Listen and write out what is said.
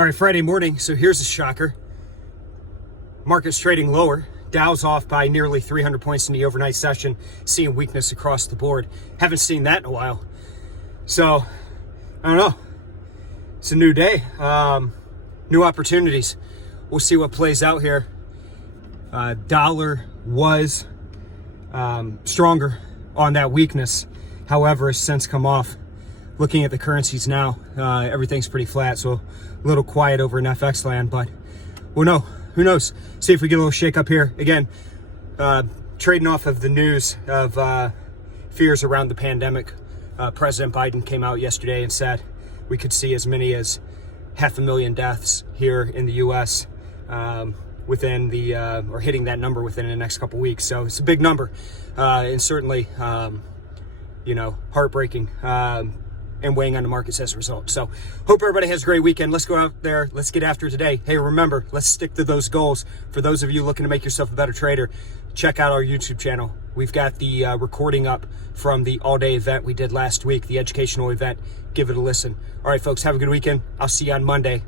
All right, Friday morning, so here's a shocker. Market's trading lower. Dow's off by nearly 300 points in the overnight session, seeing weakness across the board. Haven't seen that in a while. So, I don't know. It's a new day. New opportunities. We'll see what plays out here. Dollar was stronger on that weakness. However, it's since come off. Looking at the currencies now, everything's pretty flat, so a little quiet over in FX land, but we'll know. Who knows? See if we get a little shake up here. Again, trading off of the news of fears around the pandemic. President Biden came out yesterday and said we could see as many as 500,000 deaths here in the U.S. Within the, or hitting that number within the next couple weeks. So it's a big number, and certainly, heartbreaking. And weighing on the markets as a result. So hope everybody has a great weekend. Let's go out there. Let's get after it today. Hey, remember, let's stick to those goals. For those of you looking to make yourself a better trader, check out our YouTube channel. We've got the recording up from the all-day event we did last week, the educational event. Give it a listen. All right, folks, have a good weekend. I'll see you on Monday.